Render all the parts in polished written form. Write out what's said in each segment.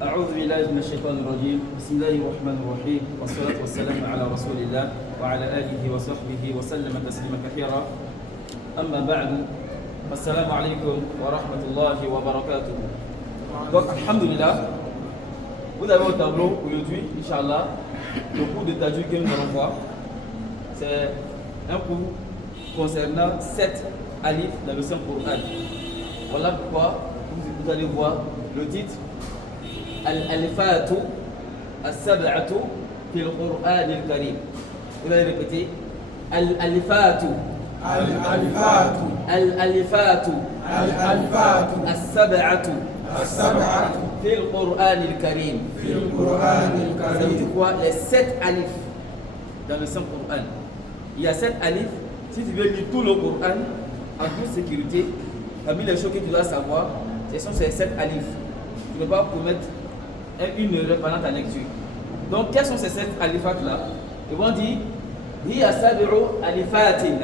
أعوذ بالله من الشيطان الرجيم بسم الله الرحمن الرحيم والصلاة والسلام على رسول الله وعلى آله وصحبه وسلم تسليما كثيرا أما بعد السلام عليكم ورحمة الله وبركاته. Donc alhamdulillah, vous avez au tableau aujourd'hui, Inch'Allah, le cours de Tajwid que nous allons voir. C'est un cours concernant 7 alifs dans le Saint-Coran. Voilà pourquoi vous allez voir le titre Al-Alifatu As-Sab'atu fil Qur'an al-Karim. Vous allez répéter Al-Alifatu Al-Alifatu Al-Alifatu Al-Alifatu As-Sab'atu As-Sab'atu fil Qur'an al-Karim. fil Qur'an Ça veut al-Karim. dire quoi? Les 7 alifs dans le Saint-Coran. Il y a 7 alifs. Si tu veux lire tout le Coran en toute sécurité, parmi les choses que tu dois savoir, ce sont ces 7 alifs. Tu ne peux pas commettre une erreur pendant ta lecture. Donc, quels sont ces 7 alifats-là? Ils vont dire Hiya sab'u alifatin.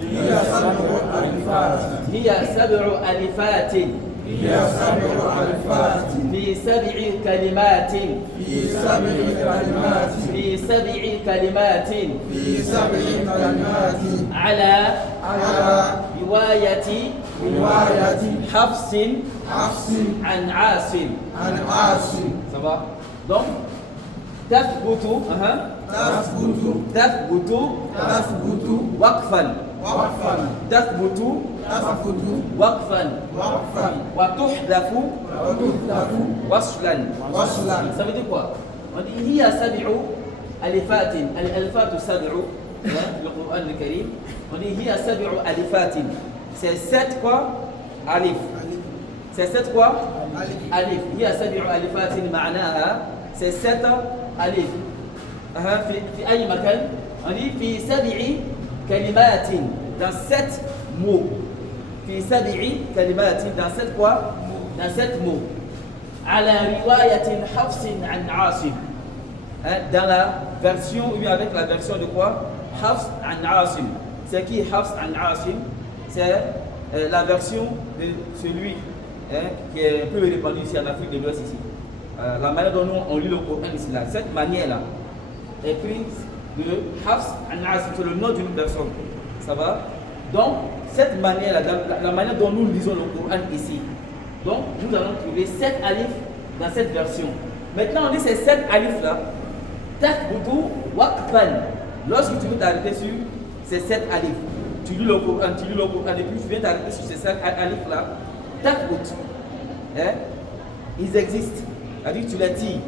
Hiya sab'u alifatin. Hiya sab'u alifatin. Hiya sab'u alifatin. Fi sab'i kalimatin. Fi sab'i kalimatin. Fi sab'i kalimatin. Fi sab'i kalimatin. Ala Ala riwayati riwayati Hafsin Hafsin an Asim. an Asim. Ça va? Donc, tathbutu, tathbutu Tathbutu waqfan. waqfan. Tathbutu Tathbutu waqfan. waqfan. Wa tuhdhafu Wa tuhlafu waslan. waslan. Ça veut dire quoi? On dit hiya sab'u alifatin. Al-alifatu sab'u. Le Coran le Karim. On dit hiya sab'u alifatin. C'est 7 quoi? Alif. C'est 7 quoi? Alif. Hiya sab'u alifatin ma'naha. C'est 7 alif. في أي مكان؟ يعني في 7 كلمات dans 7 mots. في 7 كلمات dans 7 quoi? Dans 7 mots. على رواية حفص عن عاصم. Dans la version, ou bien avec la version de quoi? Hafs an Asim. C'est qui Hafs an Asim? C'est la version de celui qui est un peu répandu ici en Afrique de l'Ouest ici. La manière dont nous on lit le Coran ici là, cette manière-là est prise de Hafs an Asim, c'est le nom d'une personne. Ça va? Donc, cette manière-là, la manière dont nous lisons le Coran ici, donc nous allons trouver 7 alifs dans cette version. Maintenant, on dit ces 7 alifs-là, tathbutu waqfan. Lorsque tu veux t'arrêter sur ces 7 alifs, tu lis le Coran, et puis tu viens t'arrêter sur ces 7 alifs-là, tathbut. Ils existent. C'est-à-dire que tu les tires.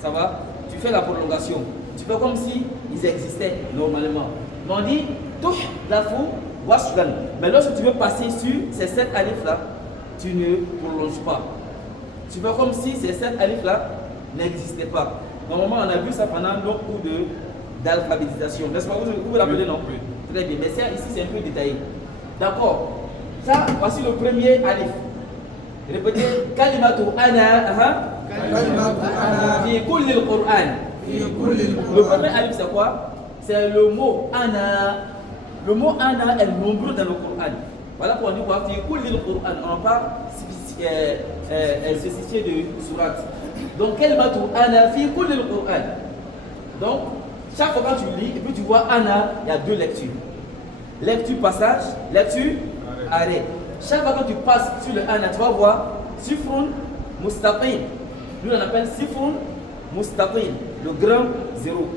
Ça va? Tu fais la prolongation. Tu fais comme si ils existaient normalement. Mais on dit tuhlafu waslan. Mais lorsque tu veux passer sur ces 7 alifs-là, tu ne prolonges pas. Tu fais comme si ces 7 alifs-là n'existaient pas. Normalement, on a vu ça pendant nos cours d'alphabétisation. N'est-ce pas? Vous vous rappelez, non? Oui. Très bien. Mais ça, ici, c'est un peu détaillé. D'accord. Ça, voici le premier alif. Répétez. Kalimatu ana. Kalimatu ana Fi kulli al-Qur'an. fi kulli Le al-Qur'an. premier alif, c'est quoi? C'est le mot ana. Le mot ana est nombreux dans le Coran. Voilà pourquoi on dit quoi? Fi kulli al-Qur'an. On parle spécifié de surat. Donc, kalimatu ana fi kulli al-Qur'an. Donc, chaque fois quand tu lis, et puis tu vois ana, il y a 2 lectures. Lecture passage, lecture arrêt. Chaque fois que tu passes sur le ana, tu vas voir sifrun mustaqim. Nous on appelle sifrun mustaqim, le grand 0.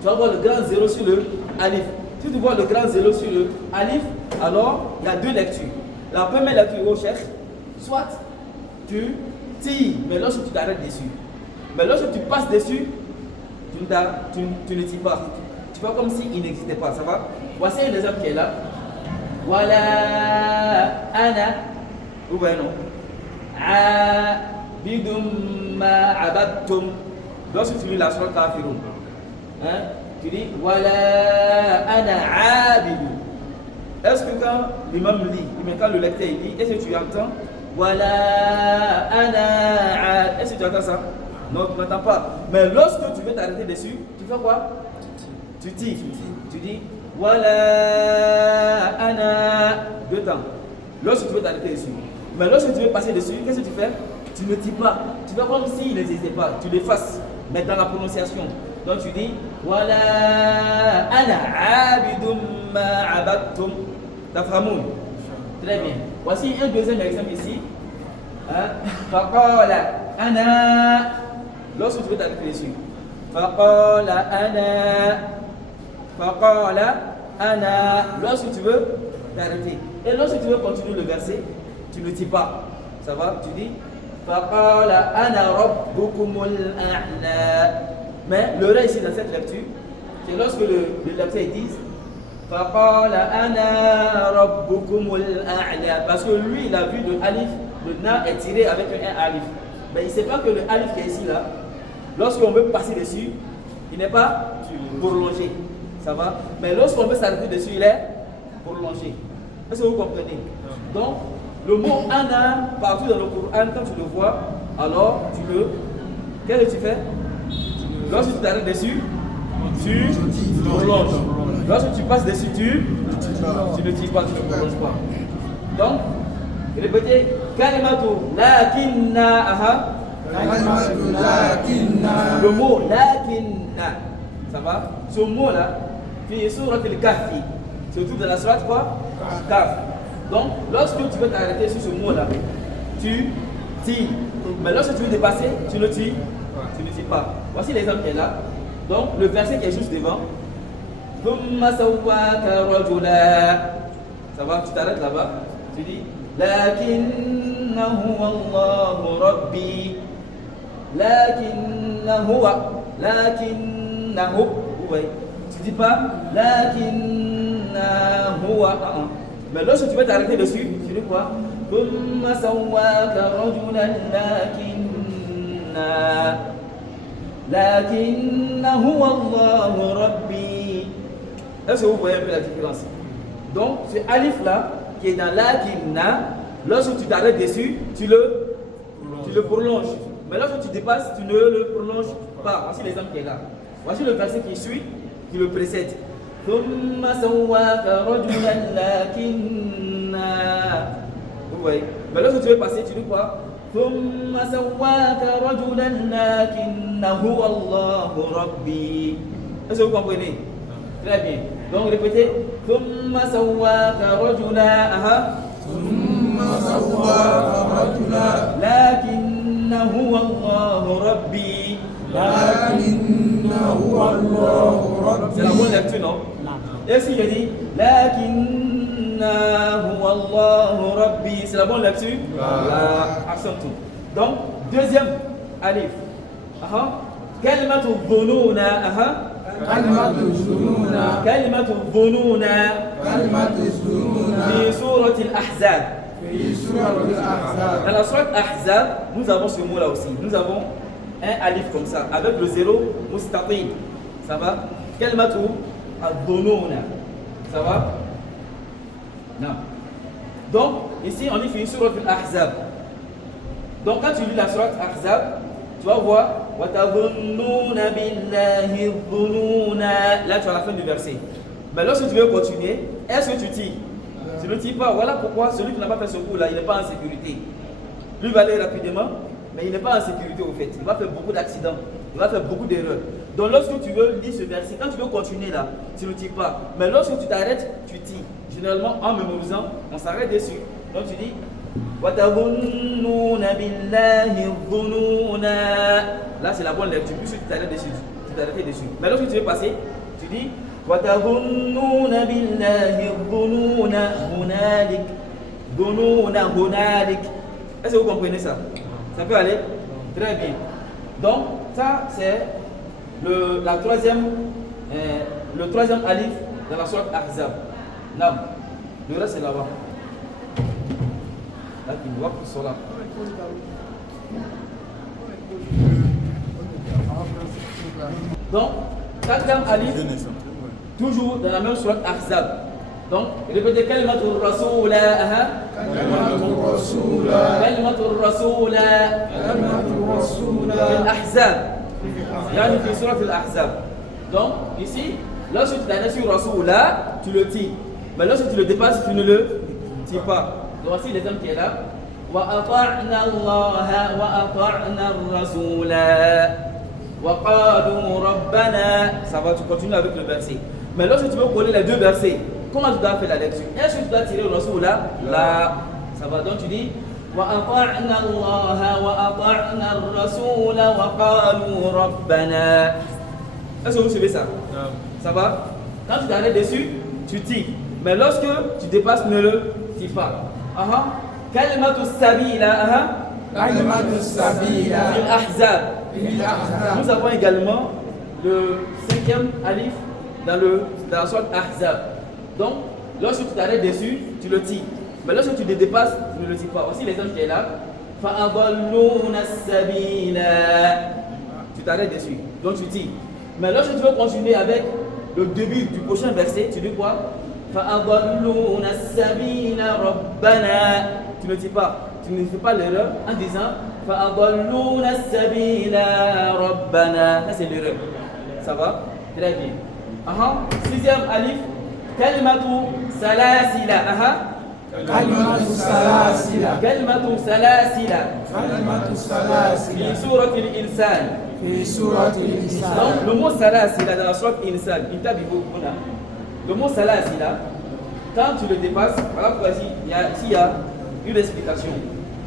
Tu vas voir le grand 0 sur le alif. Si tu vois le grand 0 sur le alif, alors il y a 2 lectures. La première lecture au chef, soit tu tires, mais lorsque tu t'arrêtes dessus. Mais lorsque tu passes dessus, tu ne tires pas. Tu fais comme s'il n'existait pas, ça va? Voici un exemple qui est là. Voilà, ana, ou bien non? Abidum ma abadtum. Lorsque tu lis la sourate Kafirun, tu dis voilà, ana abidum. Est-ce que quand l'imam lit, quand le lecteur lit, est-ce que tu entends voilà, ana, est-ce que tu entends ça? Non, tu n'entends pas. Mais lorsque tu veux t'arrêter dessus, tu fais quoi? Tu tires. Tu dis voilà, ana, 2 temps. Lorsque tu veux t'arrêter dessus. Mais lorsque tu veux passer dessus, qu'est-ce que tu fais? tu ne dis pas. Tu fais comme s'il n'existait pas. Tu l'effaces, mais dans la prononciation. Donc tu dis Wala ana abidum ma abattum. Tafhamoun. Très bien. Voici un deuxième exemple ici. Faqala ana. Lorsque tu veux t'arrêter dessus. Faqala ana. Faqala ana. Lorsque tu veux t'arrêter. Et lorsque tu veux continuer le verset, tu ne dis pas. Ça va? Tu dis Faqala ana rabbukumul a'la. Mais le reste ici dans cette lecture, c'est lorsque le lecteur dit Faqala ana rabbukumul a'la. Parce que lui, il a vu le alif, le na est tiré avec un alif. Mais il ne sait pas que le alif qui est ici là, lorsqu'on veut passer dessus, il n'est pas prolongé. Ça va? Mais lorsqu'on veut s'arrêter dessus, il est prolongé. Est-ce que vous comprenez? Donc, le mot ana, partout dans le Coran, quand tu le vois, alors qu'est-ce que tu fais? Lorsque tu t'arrêtes dessus, tu prolonges. Lorsque tu passes dessus, tu ne dis pas, tu ne prolonges pas. Donc, répétez kalimatu lakinna aha. Kalimatu lakinna. Le mot lakinna. Ça va? Ce mot-là, fi surat al-Kahfi. Se trouve dans la sourate quoi? Kahf. Donc, lorsque tu veux t'arrêter sur ce mot-là, tu tires. Mais lorsque tu veux dépasser, tu ne tires. Tu ne dis pas. Voici l'exemple qui est là. Donc, le verset qui est juste devant. Ça va, tu t'arrêtes là-bas. Tu dis Lakinnahu Allahu Rabbi. Lakinnahu. Vous voyez. Tu dis pas Lakinnahu. Mais lorsque tu veux t'arrêter dessus, tu dis quoi? Lakinnahu Allahu Rabbi. Est-ce que vous voyez un peu la différence? Donc, ce alif là, qui est dans lakinna, lorsque tu t'arrêtes dessus, tu le prolonges. Mais lorsque tu dépasses, tu ne le prolonges pas. Voici l'exemple qui est là. Voici le verset qui suit, qui le précède. Vous voyez? Mais lorsque tu veux passer, tu dis quoi? Est-ce que vous comprenez? Très bien. Donc répétez. Lakinnahu Allahu Rabbi. C'est la bonne lecture, non? Et si je dis Lakinnahu Allahu Rabbi, c'est la bonne lecture? Voilà. Accentuons. Donc, deuxième alif. Kalimatu dhununa. Kalimatu dhununa. Fi surati al-Ahzab. Dans la sourate Ahzab, nous avons ce mot là aussi. Nous avons un alif comme ça, avec le zéro mustatil. Ça va? Kalimatu dhununa. Ça va? Non. Donc, ici, on dit fi surati al-Ahzab. Donc, quand tu lis la sourate Ahzab, tu vas voir وَتَظُنُّونَ بِاللَّهِ الظُّنُونَ. Là, tu as la fin du verset. Mais lorsque tu veux continuer, est-ce que tu tires? Tu ne tires pas. Voilà pourquoi celui qui n'a pas fait ce cours-là, il n'est pas en sécurité. Lui va aller rapidement, mais il n'est pas en sécurité au fait. Il va faire beaucoup d'accidents. Il va faire beaucoup d'erreurs. Donc, lorsque tu veux lire ce verset, quand tu veux continuer là, tu ne tires pas. Mais lorsque tu t'arrêtes, tu tires. Généralement, en mémorisant, on s'arrête dessus. Donc, tu dis وَتَظُنُّونَ بِاللَّهِ الظُّنُونَ. Là, c'est la bonne lecture. Puis tu t'arrêtes dessus. Tu t'arrêtes dessus. Mais lorsque tu veux passer, tu dis وَتَظُنُّونَ بِاللَّهِ الظُّنُونَ هُنَالِكَ. Est-ce que vous comprenez ça? Ça peut aller? Très bien. Donc, ça, c'est le troisième alif dans la sourate Ahzab. Non. Le reste, c'est là-bas. Là, tu vois pour cela. Donc, quatrième alif, toujours dans la même sourate Ahzab. Donc, répétez Kalimatul Rasula. Kalimatul Rasula. Al-Ahzab. Yani fi surat Al-Ahzab. Donc, ici, lorsque tu t'arrêtes sur Rasula, tu le tires. Mais lorsque tu le dépasses, tu ne le tires pas. Donc, voici l'exemple qui est là. وأطعنا الله وأطعنا الرسول وقالوا ربنا. Ça va, tu continues avec le verset. Mais lorsque tu veux coller les deux versets, comment tu dois faire la lecture? Est-ce que tu dois tirer le Rasoul là? Là. Ça va, donc tu dis وأطعنا الله وأطعنا الرسول وقالوا ربنا. Est-ce que vous suivez ça? Ça va? Quand tu t'arrêtes dessus, tu tires. Mais lorsque tu dépasses, ne le tire pas. كلمة السبيل كلمة السبيل في الأحزاب. في الأحزاب. Nous avons également le 5e alif dans la sorte Ahzab. Donc, lorsque tu t'arrêtes dessus, tu le tires. Mais lorsque tu le dépasses, tu ne le tires pas. Aussi l'exemple qui est là. فَأَضَلُّونَ السَّبِيلَ. Tu t'arrêtes dessus, donc tu tires. Mais lorsque tu veux continuer avec le début du prochain verset, tu dis quoi? فَأَضَلُّونَ السَّبِيلَ رَبَّنَا. Tu ne dis pas, tu ne fais pas l'erreur en disant فَأَضَلُّونَ السَّبِيلَ رَبَّنَا. Ça c'est l'erreur. Ça va? Très bien. 6e alif. كلمة سلاسل. كلمة السلاسل. كلمة سلاسل. كلمة السلاسل. في سورة الإنسان. في سورة الإنسان. Donc le mot salasila dans la sourate Insan, le mot salasila, quand tu le dépasses, voilà pourquoi ici il y a une explication.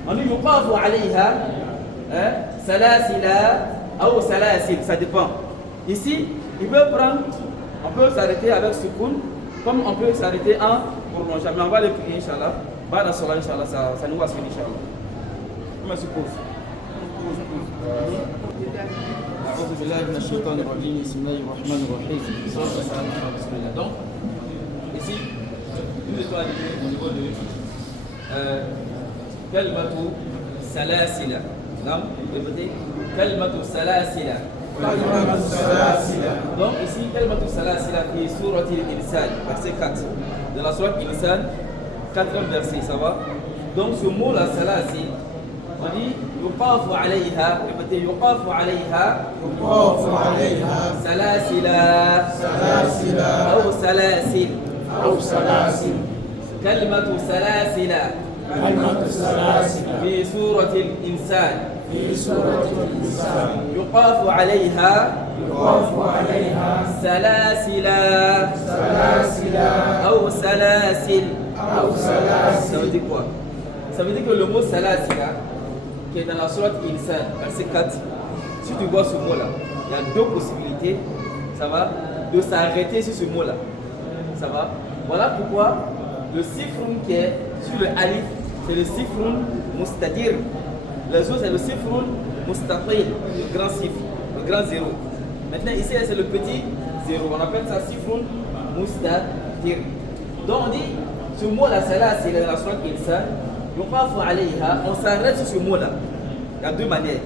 On dit yuqafu alayha salasila ou salasil, ça dépend. Ici, il peut prendre, on peut s'arrêter avec sukoun, comme on peut s'arrêter en prolongeant. Mais on va le prier, Inch'Allah. Va dans Sola, Inch'Allah, ça nous va suivre, Inch'Allah. Je me suppose. أعوذ بالله من الشيطان الرجيم بسم الله الرحمن الرحيم صلى الله عليه وسلم. Donc, ici, nous étions arrivés au niveau de Kalmatu Salasila. Donc, répétez Kalmatu Salasila. Kalmatu Salasila. Donc, ici, Kalmatu Salasila qui est Surat al-Insan, verset 4. Dans la Surat al-Insan, 4e verset, ça va? Donc, ce mot-là, Salasil, on dit يطاف عليها. يطاف عليها. يطاف عليها. سلاسلا. سلاسلا. أو سلاسل. أو سلاسل. كلمة سلاسل. كلمة السلاسل. في سورة الإنسان. في سورة الإنسان. يطاف عليها. يطاف عليها. سلاسلا. سلاسلا. أو سلاسل. أو سلاسل. Ça veut dire quoi? Ça veut dire que le mot salasila, qui est dans la sourate Insan, verset 4, si tu vois ce mot-là, il y a deux possibilités, ça va, de s'arrêter sur ce mot-là. Ça va? Voilà pourquoi le sifrun qui est sur le alif, c'est le sifrun mustadir. Les autres, c'est le sifrun mustatil, le grand sifr, le grand zéro. Maintenant, ici, c'est le petit zéro. On appelle ça sifrun mustadir. Donc, on dit, ce mot-là, c'est là, c'est dans la sourate Insan. On s'arrête sur ce mot-là. Il y a deux manières,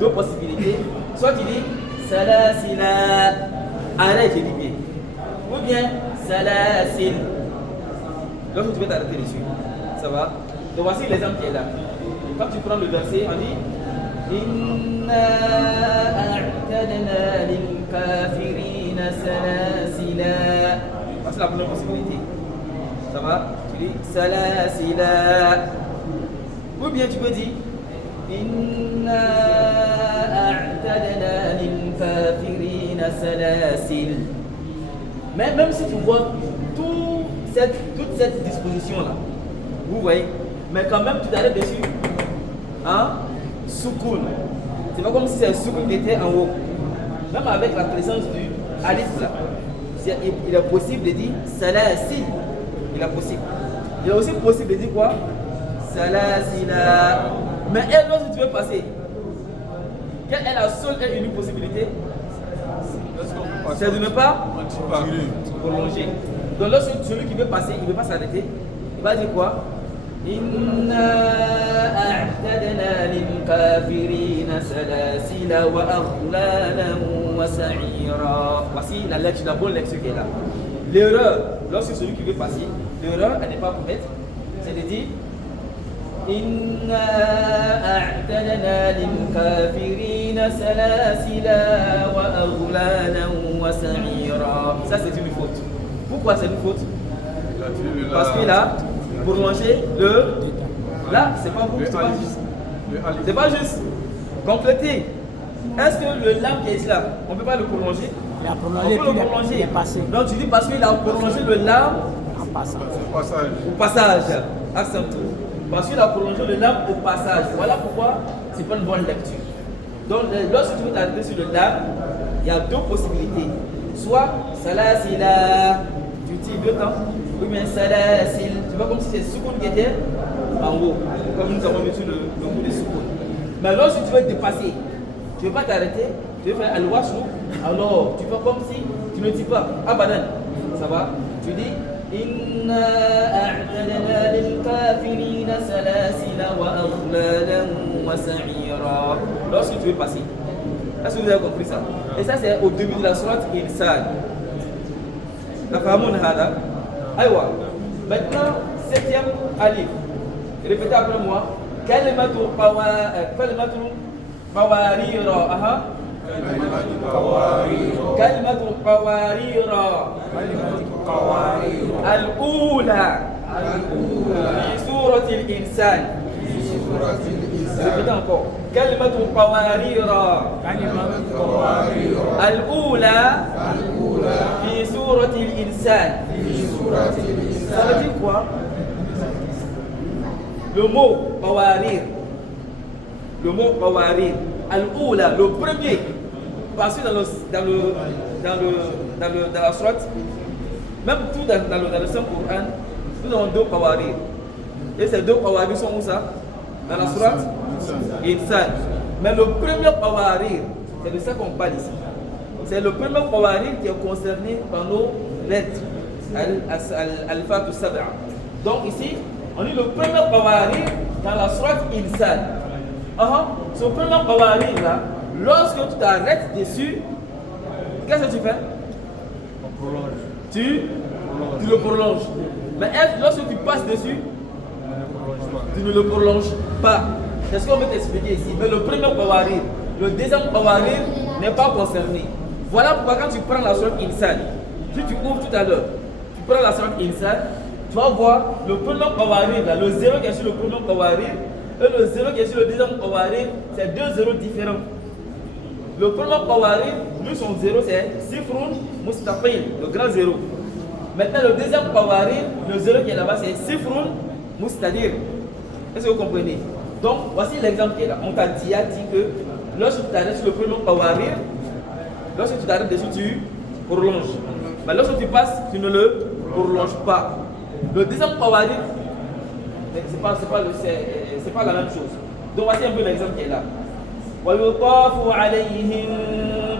deux possibilités. Soit tu dis salasila, arrête, je dis bien. Ou bien salasil. Donc tu peux t'arrêter dessus. Ça va? Donc voici l'exemple qui est là. Quand tu prends le verset, on dit Inna a'tadna lil kafirina salasila. C'est la première possibilité. Ça va? Tu dis salasila. Ou bien tu peux dire Inna a'tadna lil kafirina salasil. Mais même si tu vois toute cette disposition-là, vous voyez, mais quand même tu t'arrêtes dessus, hein, soukoun. C'est pas comme si c'est un soukoun qui était en haut. Même avec la présence du alif là, il est possible de dire salasil. Il est possible. Il est aussi possible de dire quoi? Salasila. Mais elle, lorsque tu veux passer, quelle est la seule et unique possibilité? C'est de ne pas prolonger. Donc lorsque celui qui veut passer, il ne veut pas s'arrêter, il va dire quoi? Inna a'tadna lil kafirina salasila wa aghlalan wa sa'ira. Voici la lecture, la bonne lecture qui est là. L'erreur, lorsque celui qui veut passer, l'erreur, elle n'est pas correcte, c'est de dire Inna a'tadna lil kafirina salasila wa aghlalan wa sa'ira. Ça c'est une faute. Pourquoi c'est une faute? Parce qu'il a prolongé le Là, c'est pas bon, c'est pas juste. C'est pas juste. Compléter. Est-ce que le lam qui est ici là, on ne peut pas le prolonger? Il a On prolongé, peut le puis prolonger. il est passé Donc tu dis parce qu'il a prolongé le lam en passant. au passage. Accent. Parce qu'il a prolongé le lam au passage. Voilà pourquoi c'est pas une bonne lecture. Donc lorsque tu veux t'arrêter sur le lam, il y a deux possibilités. Soit salasila, tu tires deux temps, ou bien salasil. Tu vois comme si c'est soukoun qui était en haut, comme nous avons mis sur le bout de soukoun. Mais lorsque tu veux dépasser, tu ne veux pas t'arrêter, tu veux faire al-waslu, alors tu fais comme si tu ne dis pas abadan. Ça va? Tu dis Inna a'tadna lil kafirina salasila wa aghlalan wa sa'ira. Lorsque tu veux passer. Est-ce que vous avez compris ça? Et ça c'est au début de la sourate Insan. Tafahamoun hada? Aïwa. Maintenant, 7e alif. Répétez après moi. Kalimatul qawarira. Aha. Kalimatul qawarira. Al-ula. Fi suratil insan. Répétez encore. Kalimatul qawarira. Al-ula. Fi suratil insan. Ça veut dire quoi? Le mot qawarir. Le mot qawarir. Al-ula, le premier. Parce que dans la sourate, même tout dans le Saint-Coran, nous avons deux qawarir. Et ces deux qawarir sont où ça? Dans la sourate Insan. Mais le premier qawarir, c'est de ça qu'on parle ici. C'est le premier qawarir qui est concerné par nos lettres. Al-Fatu Sab'a. Donc ici, on dit le premier qawarir dans la sourate Insan. Ce premier qawarir là, lorsque tu t'arrêtes dessus, qu'est-ce que tu fais? Tu le prolonges. Mais lorsque tu passes dessus, tu ne le prolonges pas. C'est ce qu'on veut t'expliquer ici. Mais le premier qawarir, le deuxième qawarir n'est pas concerné. Voilà pourquoi quand tu prends la sourate Insan, si tu ouvres tout à l'heure, tu prends la sourate Insan, tu vas voir le premier qawarir, là, le zéro qui est sur le premier qawarir et le zéro qui est sur le deuxième qawarir, c'est deux zéros différents. Le premier qawarir, lui son zéro c'est Sifrun Mustaqil, le grand zéro. Maintenant le deuxième qawarir, le zéro qui est là-bas c'est Sifrun Mustadir. Est-ce que vous comprenez? Donc voici l'exemple qui est là. On t'a dit que lorsque tu t'arrêtes sur le premier qawarir, lorsque tu t'arrêtes dessus, tu prolonges. Mais lorsque tu passes, tu ne le prolonges pas. Le deuxième qawarir, c'est pas la même chose. Donc voici un peu l'exemple qui est là. ويطاف عليهم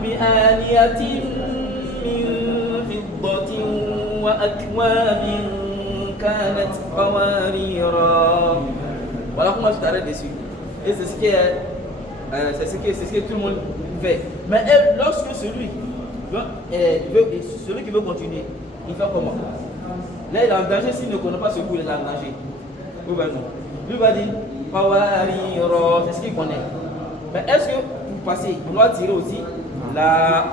بآنية من فضة وأكواب كانت قواريرا. Voilà comment je t'arrête dessus. Et c'est ce que tout le monde fait. Mais lorsque celui qui veut continuer, il fait comment? Là il est en danger s'il ne connaît pas ce coup, il est en danger. Oui, ben non. Lui va dire Qawarira, c'est ce qu'il connaît. Mais est-ce que pour passer, on doit tirer aussi là?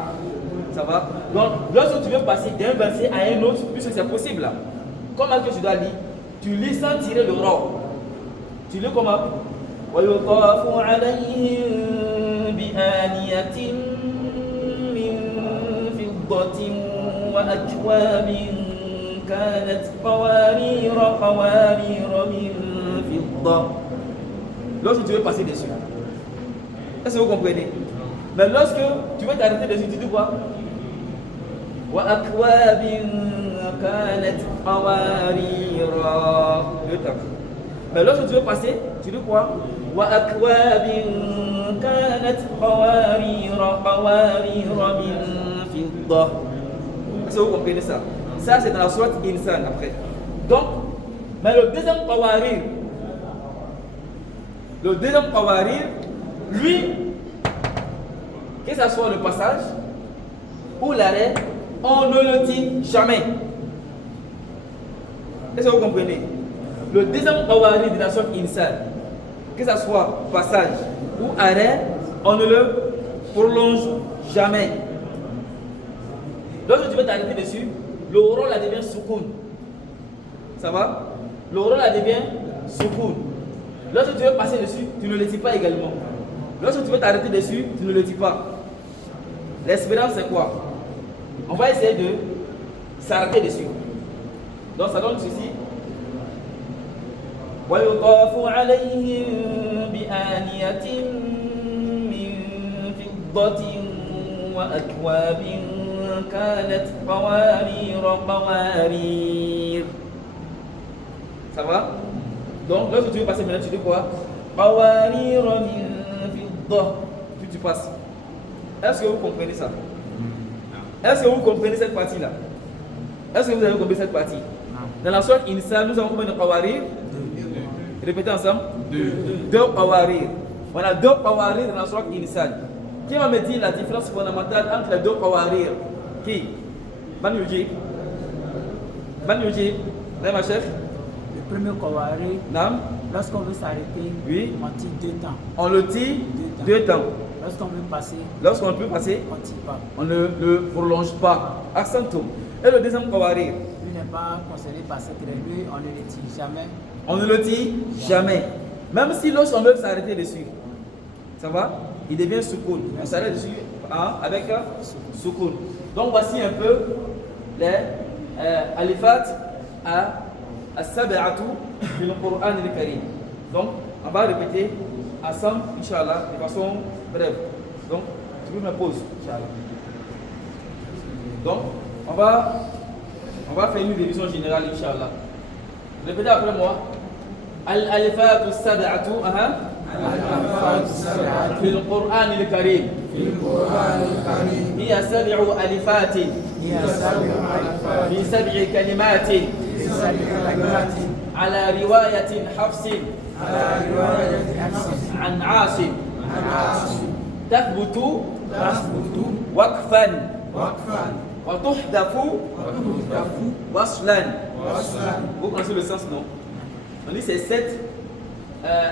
Ça va? Donc, lorsque tu veux passer d'un verset à un autre, puisque c'est possible là, comment est-ce que tu dois lire? Tu lis sans tirer le rang. Tu lis comment? وَيُطَافُ عَلَيْهِمْ بِآنِيَةٍ مِّن فِضَّةٍ وَأَكْوَابٍ كَانَتْ قَوَارِيرَ مِن فِضَّةٍ. Lorsque tu veux passer dessus. Est-ce que vous comprenez? Mais lorsque tu veux t'arrêter dessus, tu dis quoi? وَأَكْوَابٍ كَانَتْ قَوَارِيرَ. Le temps. Mais lorsque tu veux passer, tu dis quoi? وَأَكْوَابٍ كَانَتْ قَوَارِيرَ مِن فِضَّةٍ. Est-ce que vous comprenez ça? Ça c'est dans la sourate Insan après. Donc, mais le deuxième qawarir, lui, que ce soit le passage ou l'arrêt, on ne le dit jamais. Est-ce que vous comprenez? Le deuxième qawarir de la sourate Insan, que ce soit passage ou arrêt, on ne le prolonge jamais. Lorsque tu veux t'arrêter dessus, le rôle devient soukoun. Ça va? Le rôle devient soukoun. Lorsque tu veux passer dessus, tu ne le dis pas également. Lorsque tu veux t'arrêter dessus, tu ne le dis pas. L'espérance, c'est quoi? On va essayer de s'arrêter dessus. Donc ça donne ceci. ويطاف عليهم بآنية من فضة وأكواب كانت قوارير. Ça va? Donc lorsque tu veux passer maintenant, tu dis quoi? قوارير من فضة. Puis tu passes. Est-ce que vous comprenez ça? Est-ce que vous comprenez cette partie-là? Est-ce que vous avez compris cette partie? Dans la sourate Insan, nous avons combien de qawarir? Répétez ensemble. Deux qawarir. On a deux qawarir dans la sourate Insan. Qui va me dire la différence fondamentale entre les deux qawarir? Qui? Ban Yujib? Ma chef? Le premier qawarir, Nam? lorsqu'on veut s'arrêter, Oui. on tire 2 temps. On le tire 2 temps. Lorsqu'on veut passer, Lorsqu'on peut passer, on ne tire pas. on ne le prolonge pas. Accentum. Et le deuxième qawarir? Lui n'est pas concerné par cette règle, lui, on ne le tire jamais. On ne le tire jamais. Même si lorsqu'on veut s'arrêter dessus, ça va? Il devient soukoun. On s'arrête dessus avec soukoun. Donc voici un peu les alifat à sab'atu du Coran al-Karim. Donc on va répéter ensemble, Inch'Allah, de façon brève. Donc tu peux me pause, Inch'Allah. Donc on va faire une révision générale, Inch'Allah. Répétez après moi. الألفات السبعة في القرآن الكريم هي 7 ألفات في 7 كلمات على رواية حفص عن عاصم تثبت وقفا وتحذف وصلا. Vous connaissez le sens, non? On dit ces 7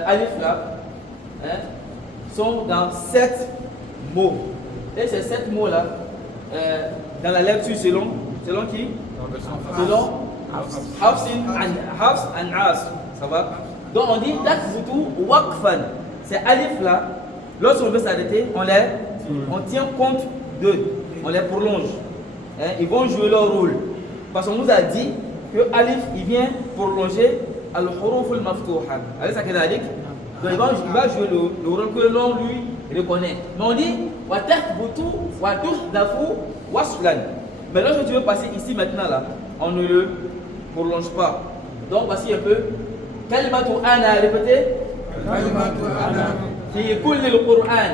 alifs là sont dans 7 mots. Et ces 7 mots là, dans la lecture selon qui? Selon Hafs and As. Ça va? Donc on dit Takbutu Waqfan. Ces alifs là, lorsqu'on veut s'arrêter, on tient compte d'eux, on les prolonge. Ils vont jouer leur rôle. Parce qu'on nous a dit que alif il vient prolonger al-huruf al-maftuha. Donc il va jouer le rôle que l'on lui reconnaît. Mais on dit wa tathbutu wa tuhdafu waslan. Mais lorsque tu veux passer ici maintenant là, on ne le prolonge pas. Donc voici un peu kalimatu ana, répétez. Kalimatu ana fi kulli al-Qur'an.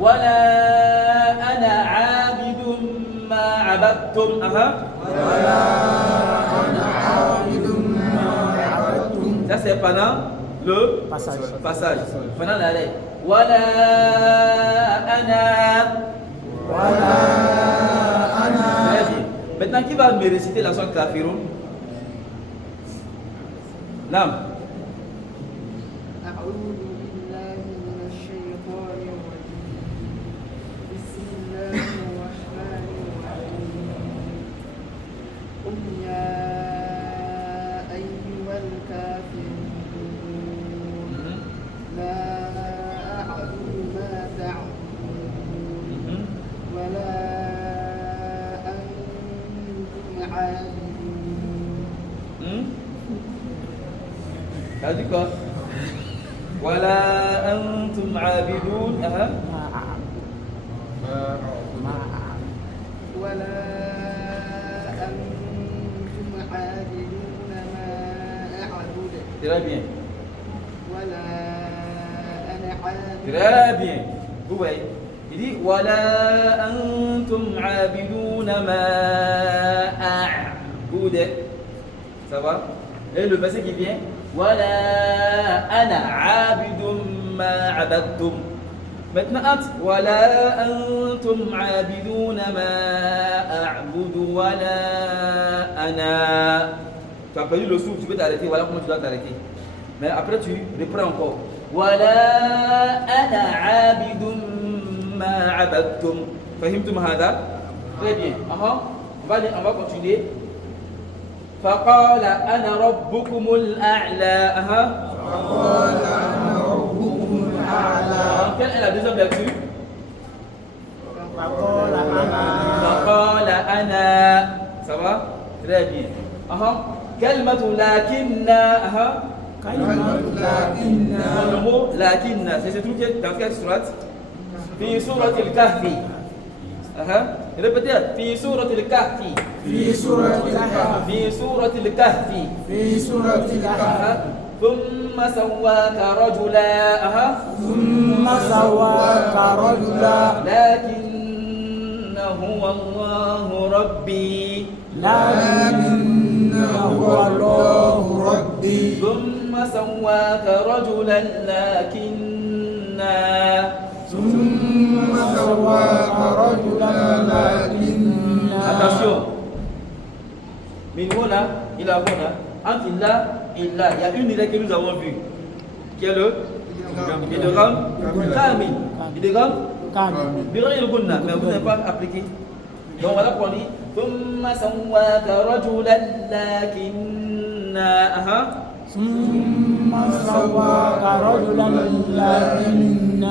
Wala ana 'abidun ma 'abadtum. Ça c'est pendant le passage. Pendant l'arrêt. Wala ana. Maintenant qui va me réciter la sourate Kafirun? Nam. Ça dit quoi? Wala antum abidun. ولا أنتم عابدون ما أعبد. Très bien. ولا أنا عابد. Très bien. Vous voyez, il dit wala antum abiduna ma a'bud. Ça va? Et le verset qui vient wala ana abidum ma abadtum. Maintenant, wala antum abiduna ma a'budu wala ana. Tu as perdu le souffle, tu peux t'arrêter. Voilà comment tu dois t'arrêter. Mais après, tu reprends encore. Wala ana abidum ma abadtum. Fahimtum hada? Très bien. On va continuer. فقال أنا ربكم الأعلى. فقال أنا ربكم الأعلى. Quelle est la deuxième lecture? فقال أنا. فقال أنا. Ça va? Très bien. كلمة لكن. كلمة لكن. Le mot لكن, c'est ce truc qui est dans quelle sourate? في سورة الكهف. Répétez. في سورة الكهف. في سورة الكهف. في سورة الكهف. في سورة الكهف. ثم سواك رجلا. ثم سواك رجلا. لكن هو الله ربي. لكن هو الله ربي. ثم سواك رجلا لكن. ثم سواك رجلا لكن. Attention. من هنا إلى هنا. Entre là et là, il y a une idée que nous avons vue, qui est le idgham kamil. Idgham كامل. بغير غنة, mais vous n'avez pas appliqué. Donc voilà pour lui. ثم سواك رجلا لكن. ثم سواك رجلا لكن.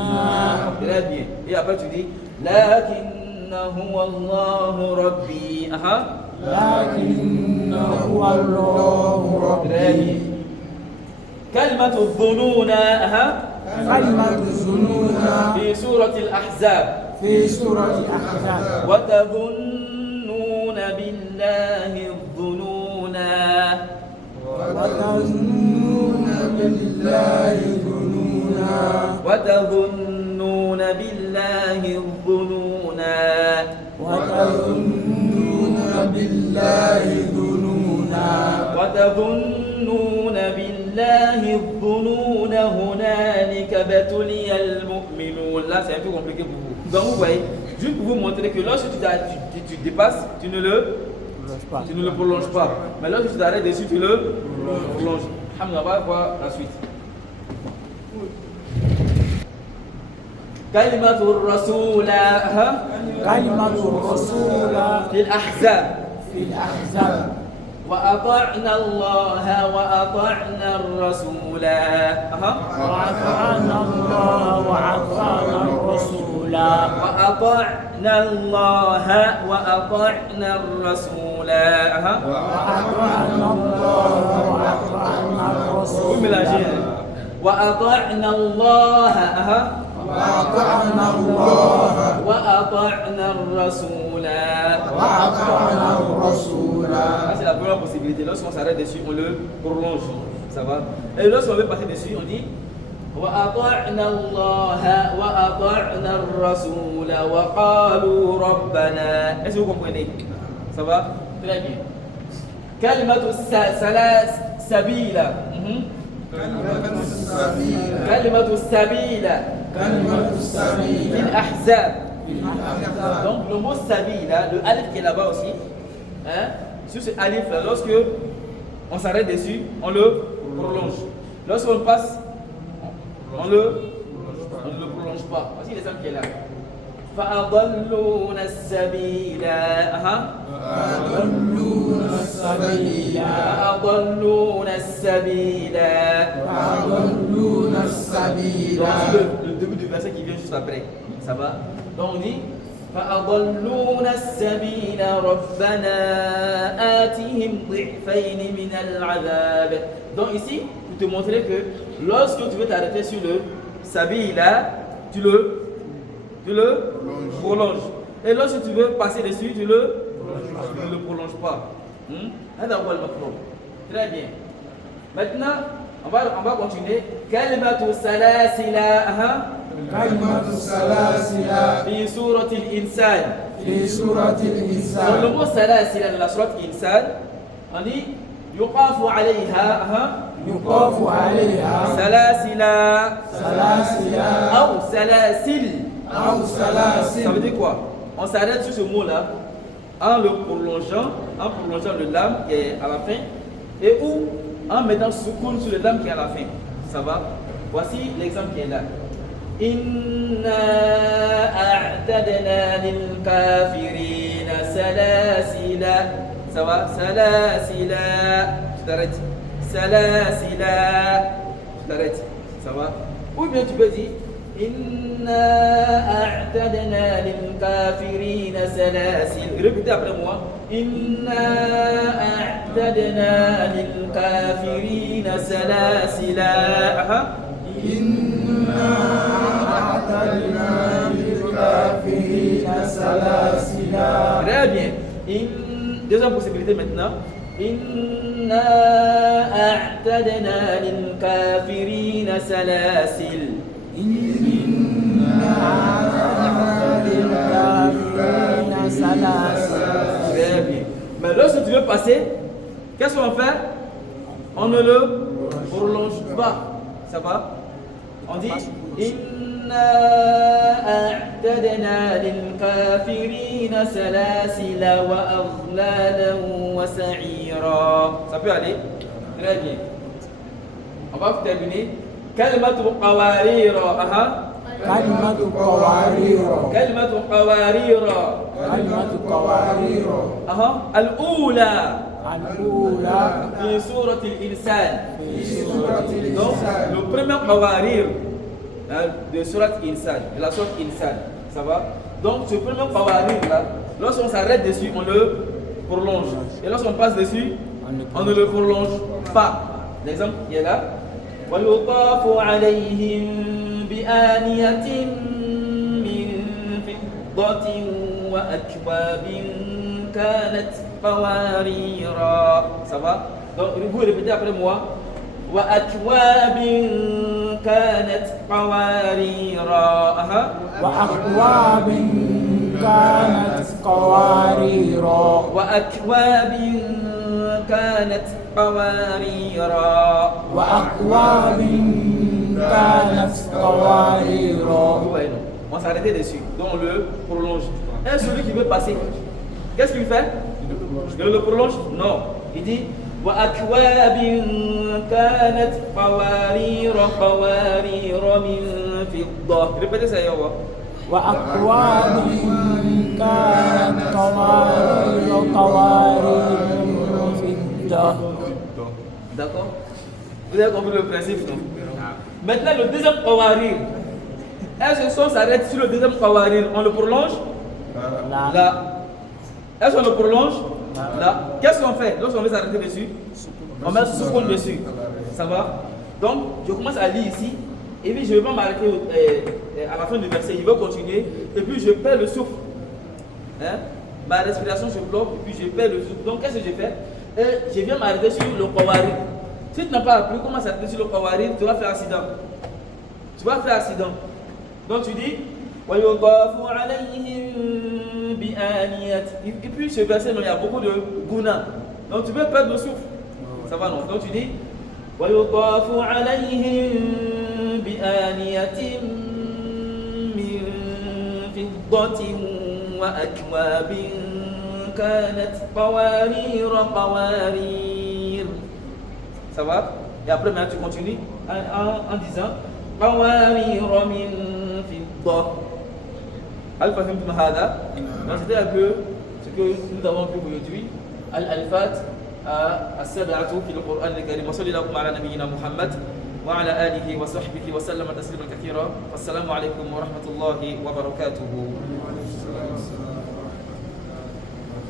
Très bien. Et après tu dis لكن هو الله ربي. لكن هو الله Très ربي. bien. كلمة الظنون. كلمة الظنون. في سورة الأحزاب. في سورة الأحزاب. وتظنون بالله الظنون. وتظنون بالله ظنونا. وتظنون بالله الظنون. وتظنون بالله ظنونا. وتظنون بالله الظنون هنالك ابتلي المؤمنون. Là c'est un peu compliqué pour vous. Donc vous voyez, juste pour vous montrer que lorsque tu dépasses, tu ne le prolonges pas. Mais lorsque tu t'arrêtes dessus, tu le prolonges. Alhamdulillah, on va voir la suite. كلمة الرسول. كلمة الرسول. في الأحزاب. في الأحزاب. وأطعنا الله وأطعنا الرسول. وأطعنا الله وأطعنا الرسول. وأطعنا الله وأطعنا الرسول. وأطعنا الله وأطعنا الرسول. وأطعنا الله وأطعنا الله وأطعنا الرسول. وأطعنا الرسول. Ça c'est la première possibilité. Lorsqu'on s'arrête dessus, on le prolonge. Ça va? Et lorsqu'on veut passer dessus, on dit وأطعنا الله وأطعنا الرسول وقالوا ربنا. Est-ce que vous comprenez? Ça va? Très bien. كلمة السبيل. كلمة السبيل. كلمة السبيل. كلمة السبيل. في الأحزاب. في الأحزاب. Donc le mot sabi là, le alif qui est là-bas aussi, sur ce alif là, lorsque on s'arrête dessus, on le prolonge. Lorsqu'on passe, on ne le prolonge pas. Voici l'exemple qui est là. فأضلون السبيل. فأضلون السبيل. فأضلون السبيل. فأضلون السبيل. Donc le début du verset qui vient juste après. Ça va? Donc on dit فأضلون السبيل ربنا آتهم ضعفين من العذاب. Donc ici, pour te montrer que lorsque tu veux t'arrêter sur le sabi là, tu le prolonges. Et lorsque tu veux passer dessus, tu ne le prolonges pas. Très bien. Maintenant, on va continuer. كلمة السلاسل. كلمة السلاسل. في سورة الإنسان. في سورة Sur le الإنسان. mot سلاسل dans la sourate Insan, on dit يقاف عليها. يطاف عليها. سلاسل. سلاسل. أو سلاسل. أو سلاسل. Ça veut dire quoi? On s'arrête sur ce mot-là en le prolongeant, le lam qui est à la fin, et ou en mettant soukoun sur le lam qui est à la fin. Ça va? Voici l'exemple qui est là. Inna a'tadna lil kafirina salasila. Ça va? Salasila. Tu t'arrêtes. Salasila. Tu t'arrêtes. Ça va? Ou bien tu peux dire Inna a'tadna lil kafirina salasil. Répétez après moi. Inna a'tadna lil kafirina salasila. Inna a'tadna lil kafirina salasila. Très bien. Deuxième possibilité maintenant. Inna a'tadna lil kafirina salasil. Inna a'tadna lil kafirina salasila. Très bien. Mais lorsque tu veux passer, qu'est-ce qu'on fait? On ne le prolonge pas. Ça va? On dit Inna a'tadna lil kafirina salasila wa aghlalan wa sa'ira. Ça peut aller? Très bien. On va terminer. Kalimatu qawarira. Kalimatu qawarira. Kalimatu qawarira. Kalimatu qawarira. Al-ula. Al-ula. Fi surati al-insan. Fi surati Donc, al-insan. le premier qawarir de surat insan, de la sourate insan, ça va? Donc, ce premier qawarir là, lorsqu'on s'arrête dessus, on le prolonge. Et lorsqu'on passe dessus, on ne le prolonge pas. L'exemple qui est là. وَيُطَافُ عَلَيْهِمْ بِآنِيَةٍ مِّن فِضَّةٍ وَأَكْوَابٍ كَانَتْ قَوَارِيرَا. Ça va? Donc, vous répétez après moi. وَأَكْوَابٍ كَانَتْ قَوَارِيرَا. وأكواب كانت قواريرا. وأكواب كانت قواريرا. وأكواب كانت قواريرا. On s'arrêtait dessus, donc on le prolonge. Et celui qui veut passer, qu'est-ce qu'il fait? Il le prolonge? Non. Il dit وأكواب كانت قوارير قوارير من فضة. Répétez ça, Yawa. وأكواب كانت قوارير قوارير من فضة. D'accord? Vous avez compris le principe, non? Maintenant, le deuxième qawarir. Est-ce que si on s'arrête sur le deuxième qawarir, on le prolonge? Là. Est-ce qu'on le prolonge? Là. Qu'est-ce qu'on fait lorsqu'on veut s'arrêter dessus? On met soukoun dessus. Ça va? Donc, je commence à lire ici. Et puis, je ne vais pas m'arrêter à la fin du verset. Il va continuer. Et puis, je perds le souffle. Hein? Ma respiration se bloque. Et puis, je perds le souffle. Donc, qu'est-ce que je fais? Je viens m'arrêter sur le qawarir. Si tu n'as pas appris comment s'arrêter sur le qawarir, tu vas faire accident. Tu vas faire accident. Donc, tu dis وَيُضَافُ عَلَيْهِمْ بِآنِيَةٍ. Et puis, ce verset, il y a beaucoup de guna. Donc, tu peux perdre le souffle. Ça va, non? Donc, tu dis وَيُضَافُ عَلَيْهِمْ بِآنِيَةٍ مِّن فِضَّةٍ وَأَكْوَابٍ كَانَتْ قَوَارِيرَ قَوَارِيرَ. Ça va? Et après, maintenant, tu continues en disant قَوَارِيرَ مِن فِضَّةٍ. هل فهمتم هذا؟ Donc, c'était un peu ce que nous avons vu aujourd'hui. الألفات السبعة في القرآن الكريم. وصلى الله على نبينا محمد وعلى آله وصحبه وسلم تسليما كثيرا. والسلام عليكم ورحمة الله وبركاته.